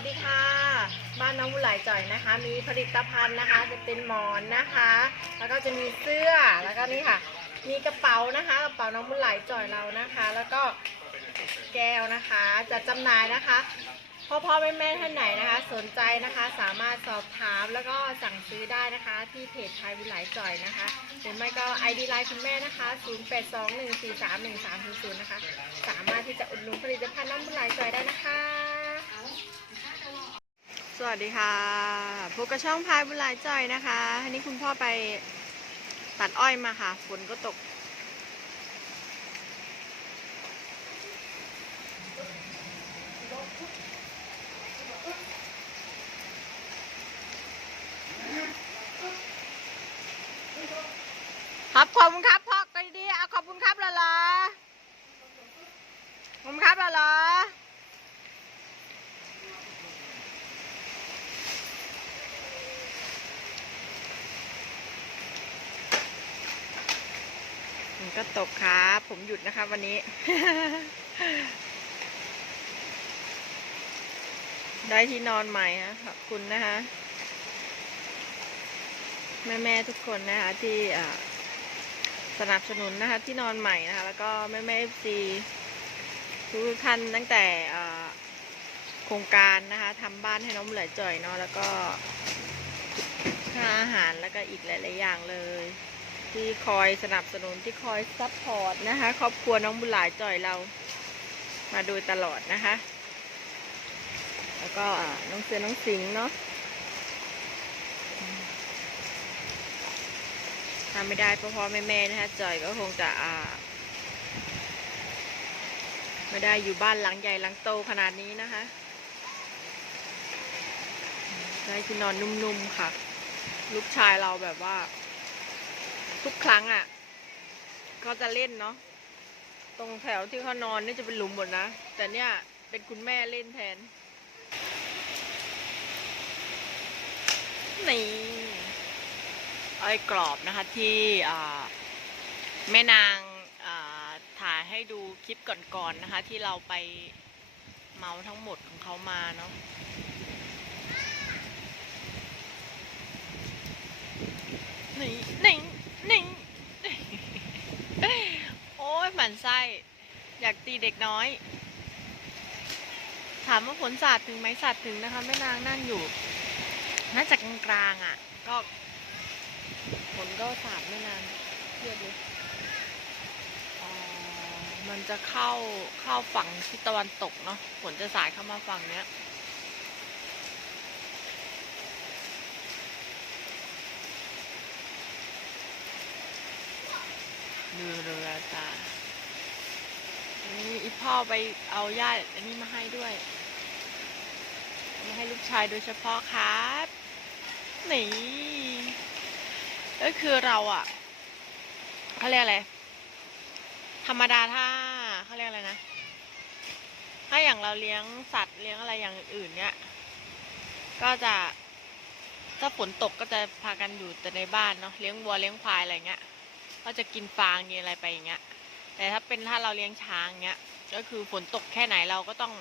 วัสดีค่ะ บ้านน้องบุหลายจ่อยนะคะ มีผลิตภัณฑ์นะคะ จะเป็นหมอนนะคะ แล้วก็จะมีเสื้อ แล้วก็นี่ค่ะ มีกระเป๋านะคะ กระเป๋าน้องบุหลายจ่อยเรานะคะ แล้วก็แก้วนะคะ จัดจำหน่ายนะคะพ่อพ่อแม่แม่ท่านไหนนะคะ สนใจนะคะสามารถสอบถามแล้วก็สั่งซื้อได้นะคะ ที่เพจไทยบุหลายจ่อยนะคะหรือไม่ก็ ID ไลน์คุณแม่นะคะ 0821431300นะคะ สามารถที่จะอุดหนุนผลิตภัณฑ์น้ำบุญหลายจ่อยได้นะคะ สวัสดีค่ะพบกับช่องพายบุญหลายจ่อยนะคะอันนี้คุณพ่อไปตัดอ้อยมาค่ะ ฝนก็ตก ครับขอบคุณครับพ่อก็ดีๆเอาขอบคุณครับละละขอบคุณครับละละมั นก็ตกครับผมหยุดนะครับวันนี้ ได้ที่นอนใหม่ฮะขอบคุณนะคะแม่ๆทุกคนนะคะที่สนับสนุนนะคะที่นอนใหม่นะคะ แล้วก็แม่แม่เอฟซีทุกท่านตั้งแต่โครงการนะคะทำบ้านให้น้องเหลือจ่อยเนาะแล้วก็ค่าอาหารแล้วก็อีกหลาย ๆ อย่างเลย ที่คอยสนับสนุนที่คอยซัพพอร์ตนะคะ ครอบครัวน้องบุญหลายจ่อยเรา มาโดยตลอดนะคะ แล้วก็น้องเสือน้องสิงเนาะทำไม่ได้เพราะพ่อแม่แม่นะคะจอยก็คงจะอ่าไม่ได้อยู่บ้านหลังใหญ่หลังโตขนาดนี้นะคะ ได้ที่นอนนุ่มๆค่ะ ลูกชายเราแบบว่า ทุกครั้งอะก็จะเล่นเนาะตรงแถวที่เขานอนนี่จะเป็นหลุมหมดนะ แต่เนี่ยเป็นคุณแม่เล่นแทนนี่ไอ้กรอบนะคะที่แม่นางถ่ายให้ดูคลิปก่อนๆนะคะ ที่เราไปเมาทั้งหมดของเขามาเนาะนี่นี่นี่ โอ้ยหมันไส้อยาก ตีเด็กน้อย ถามว่าผลสาดถึงไหมสาดถึงนะคะแม่นางนั่งอยู่ น่าจะกลางๆอะ ก็ฝนก็สาดไม่นานเทียบเลยเอ่อมันจะเข้าเข้าฝั่งทิศตะวันตกเนาะฝนจะสาดเข้ามาฝั่งเนี้ยดูเรือจ้า อีพ่อไปเอาญาติอันนี้มาให้ด้วยมาให้ลูกชายโดยเฉพาะครับนี่ก็คือเราอะเขาเรียกอะไรธรรมดาถ้าเขาเรียกอะไรนะ ถ้าอย่างเราเลี้ยงสัตว์เลี้ยงอะไรอย่างอื่นเนี่ยก็จะถ้าฝนตกก็จะพากันอยู่แต่ในบ้านเนาะเลี้ยงวัวเลี้ยงควายอะไรเงี้ยก็จะกินฟางกินอะไรไปอย่างเงี้ย แต่ถ้าเป็นถ้าเราเลี้ยงช้างเงี้ย ก็คือฝนตกแค่ไหนเราก็ต้อง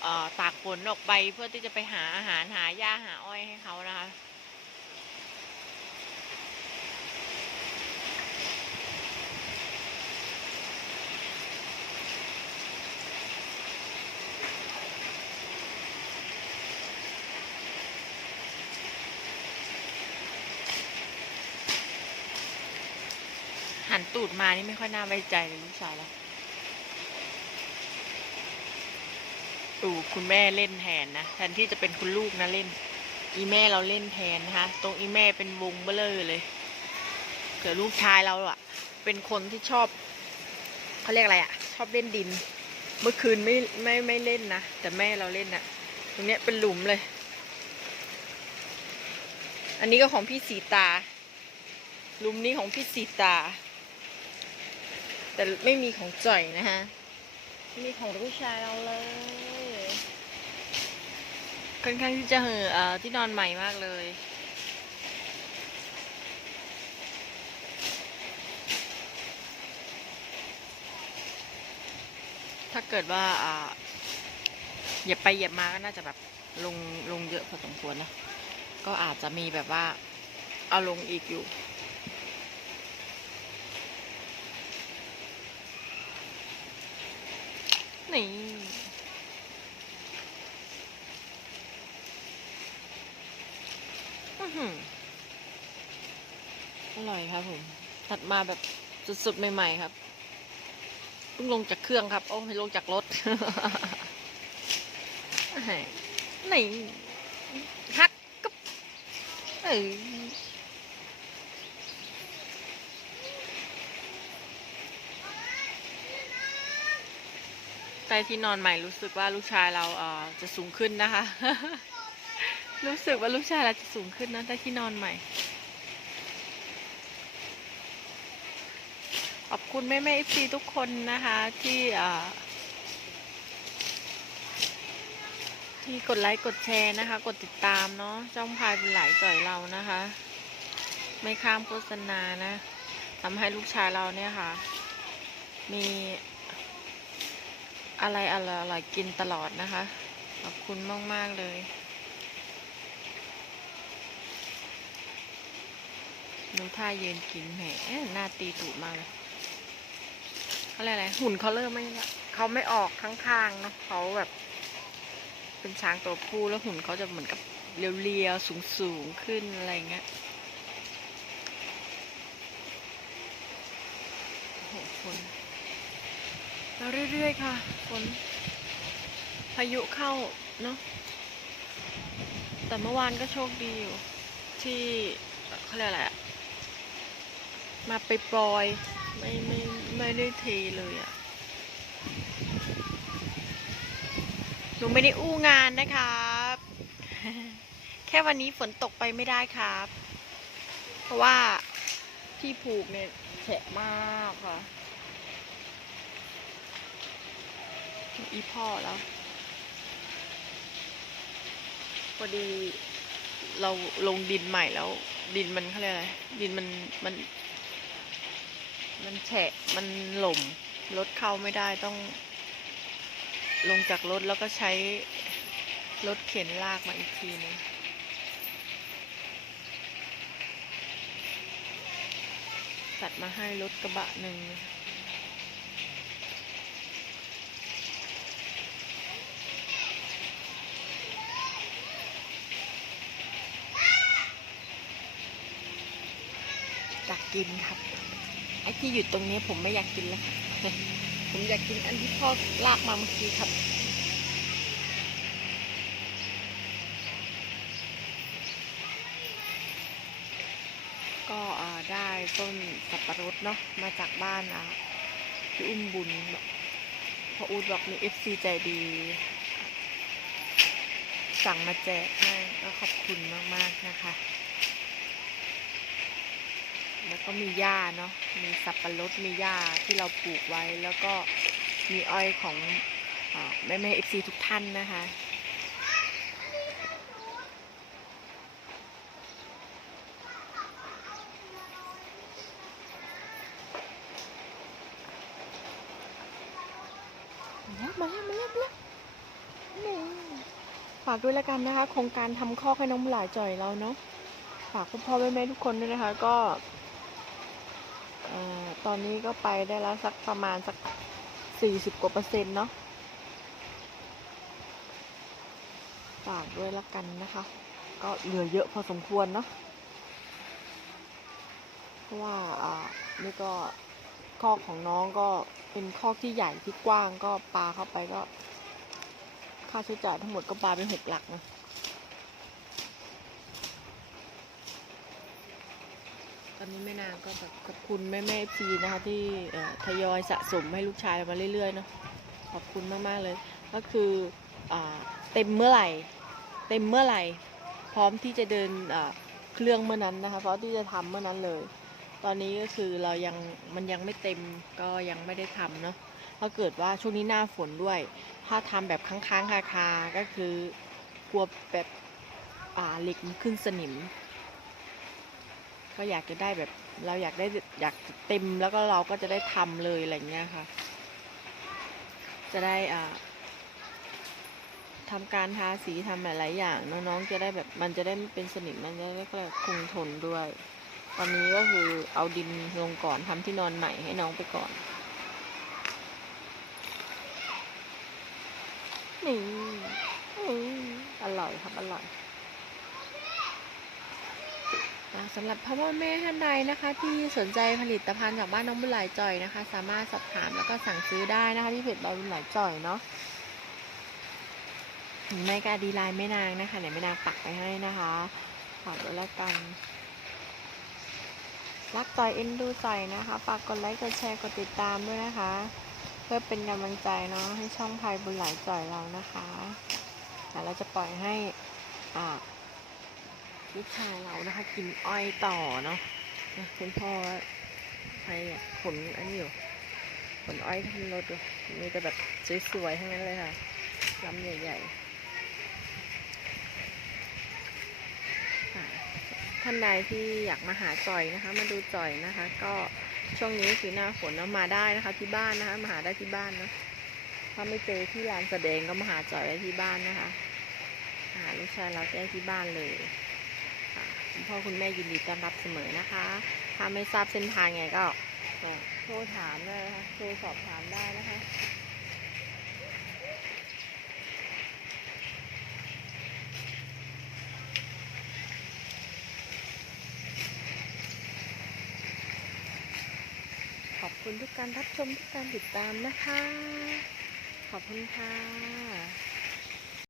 เอ่อตากฝนออกไปเพื่อที่จะไปหาอาหารหาหญ้าหาอ้อยให้เขานะคะ หันตูดมานี่ไม่ค่อยน่าไว้ใจเลยลูกชายเราอูคุณแม่เล่นแทนนะแทนที่จะเป็นคุณลูกนะเล่น อีแม่เราเล่นแทนนะคะ ตรงอีแม่เป็นวงเบลอเลยเกิดลูกชายเราอะเป็นคนที่ชอบเขาเรียกอะไรอะชอบเล่นดิน เมื่อคืนไม่ไม่ไม่เล่นนะแต่แม่เราเล่นอะตรงเนี้ยเป็นหลุมเลย อันนี้ก็ของพี่สีตาหลุมนี้ของพี่สีตา แต่ไม่มีของจ่อยนะฮะไม่มีของลูกชายเราเลย ค่อนข้างที่จะเห่อะเอ่อที่นอนใหม่มากเลยถ้าเกิดว่าอ่าเหยียบไปเหยียบมาก็น่าจะแบบลงลงเยอะพอสมควรนะ ก็อาจจะมีแบบว่าเอาลงอีกอยู่ นี่อื้อร่อยครับผมตัดมาแบบสุดๆ ใหม่ ๆ ครับเพิ่งลงจากเครื่องครับ โอ้ไม่ลงจากรถนี่ฮักกึบเออ ใต้ที่นอนใหม่รู้สึกว่าลูกชายเราเอ่อจะสูงขึ้นนะคะ รู้สึกว่าลูกชายเราจะสูงขึ้นนะใต้ที่นอนใหม่ ขอบคุณแม่แม่เอฟซีทุกคนนะคะที่เอ่อที่กดไลค์กดแชร์นะคะ กดติดตามเนาะจ้องพายเป็นหลายจ่อยเรานะคะ ไม่ข้ามโฆษณานะทำให้ลูกชายเราเนี่ยค่ะ มี อะไรอร่อยๆกินตลอดนะคะ ขอบคุณมาก ๆ เลย ดูท่าเยืนกินแหมหน้าตีตูดมากเลยเขาเรียกอะไร หุ่นเขาเริ่มไม่ละเขาไม่ออกข้างๆเนาะเขาแบบ เป็นช้างตัวผู้แล้วหุ่นเขาจะเหมือนกับเรียวๆ สูงๆ ขึ้นอะไรเงี้ยโอ้โหฝน มาเรื่อยๆค่ะฝนพายุเข้าเนาะแต่เมื่อวานก็โชคดีอยู่ ที่เขาเรียกอะไรอะมาไปปล่อยไม่ไม่ไม่ได้เทเลยอะหนูไม่ได้อู้งานนะครับ แค่วันนี้ฝนตกไปไม่ได้ครับ เพราะว่าที่ผูกเนี่ยแฉะมากค่ะ อีพ่อแล้วพอดีเราลงดินใหม่แล้ว ดินมันเขาเรียกอะไร ดินมันมัน มันแฉะมันหล่มรถเข้าไม่ได้ต้อง ลงจากรถแล้วก็ใช้รถเข็นลากมาอีกทีนึงตัดมาให้รถกระบะหนึ่ง อยากกินครับ ไอ้ที่อยู่ตรงนี้ผมไม่อยากกินแล้วครับผมอยากกินอันที่พ่อลากมาเมื่อกี้ครับก็ได้ต้นสับปะรดเนาะมาจากบ้านอะพี่อุ้มบุญพออูดบอกมีเอฟซีใจดี สั่งมาแจกให้ก็ขอบคุณมาก ๆ นะคะ แล้วก็มีหญ้าเนาะ มีสับปะรด มีหญ้าที่เราปลูกไว้ แล้วก็มีอ้อยของอแม่แม่เอฟซีทุกท่านนะคะ มาแล้วมาแล้วมาแล้วฝากด้วยล้วกันนะคะ โครงการทำคอให้น้องหลายจ่อยเราเนาะฝากพ่อพ่อแม่ทุกคนด้วยนะคะ ก็ ตอนนี้ก็ไปได้แล้วสักประมาณสักสี่สิบกว่าเปอร์เซ็นต์เนาะฝากด้วยแล้วกันนะคะ ก็เหลือเยอะพอสมควรเนาะเพราะว่าอ่านี่ก็คอกของน้องก็เป็นคอกที่ใหญ่ที่กว้างก็ปลาเข้าไปก็ ค่าใช้จ่ายทั้งหมดก็ปลาเป็นหกหลักนะ อนนี้แม่นางก็แบบขอบคุณแม่แม่พีนะคะที่ทยอยสะสมให้ลูกชายมาเรื่อยๆเนาะขอบคุณมากๆเลย ก็คืออเต็มเมื่อไหร่ เต็มเมื่อไหร่ พร้อมที่จะเดินเครื่องเมื่อนั้นนะคะพร้อมที่จะทำเมื่อนั้นเลย ตอนนี้ก็คือเรายังมันยังไม่เต็มก็ยังไม่ได้ทำเนาะเพราะเกิดว่าช่วงนี้หน้าฝนด้วย ถ้าทำแบบค้างๆคาๆก็คือกลัวแบบอ่าเหล็กมันขึ้นสนิม ก็อยากจะได้แบบ เราอยากได้อยากเต็มแล้วก็เราก็จะได้ทำเลยอะไรเงี้ยค่ะ จะได้อ่าทำการทาสีทำหลายๆอย่างน้องๆจะได้แบบมันจะได้ไม่เป็นสนิมมันจะได้ก็คงทนด้วย ตอนนี้ก็คือเอาดินลงก่อนทำที่นอนใหม่ให้น้องไปก่อนนี่อร่อยครับอร่อย สำหรับพ่อแม่ท่านใดนะคะ ที่สนใจผลิตภัณฑ์จากบ้านน้องบุญหลายจ่อยนะคะ สามารถสอบถามแล้วก็สั่งซื้อได้นะคะที่เพจบอยบุญหลายจ่อยเนาะไม่กาดีไลน์ไม่นางนะคะเดี๋ยวไม่นางปักไปให้นะคะฝากด้วยแล้วกันรักจ่อยเอ็นดูจ่อยนะคะฝากกดไลค์กดแชร์กดติดตามด้วยนะคะ เพื่อเป็นกำลังใจเนาะให้ช่องพายบุญหลายจ่อยเรานะคะแต่เราจะปล่อยให้อ่า ลูกชายเรานะคะ กินอ้อยต่อเนาะนะคุณพ่อใครขนอันนี้อยู่ขนอ้อยขึ้นรถอยู่มีแต่แบบสวยๆทั้งนั้นเลยค่ะลำใหญ่ๆท่านใดที่อยากมาหาจ่อยนะคะ มาดูจ่อยนะคะ ก็ช่วงนี้คือหน้าฝนเนาะมาได้นะคะ ที่บ้านนะคะ มาหาได้ที่บ้านเนาะถ้าไม่เจอที่ลานแสดงก็มาหาจ่อยได้ที่บ้านนะคะ หาลูกชายเราได้ที่บ้านเลย คุณพ่อคุณแม่ยินดีต้อนรับเสมอนะคะ ถ้าไม่ทราบเส้นทางไงก็ก็โทรถามได้นะคะโทรสอบถามได้นะคะขอบคุณทุกการรับชมทุกการติดตามนะคะ ขอบคุณค่ะ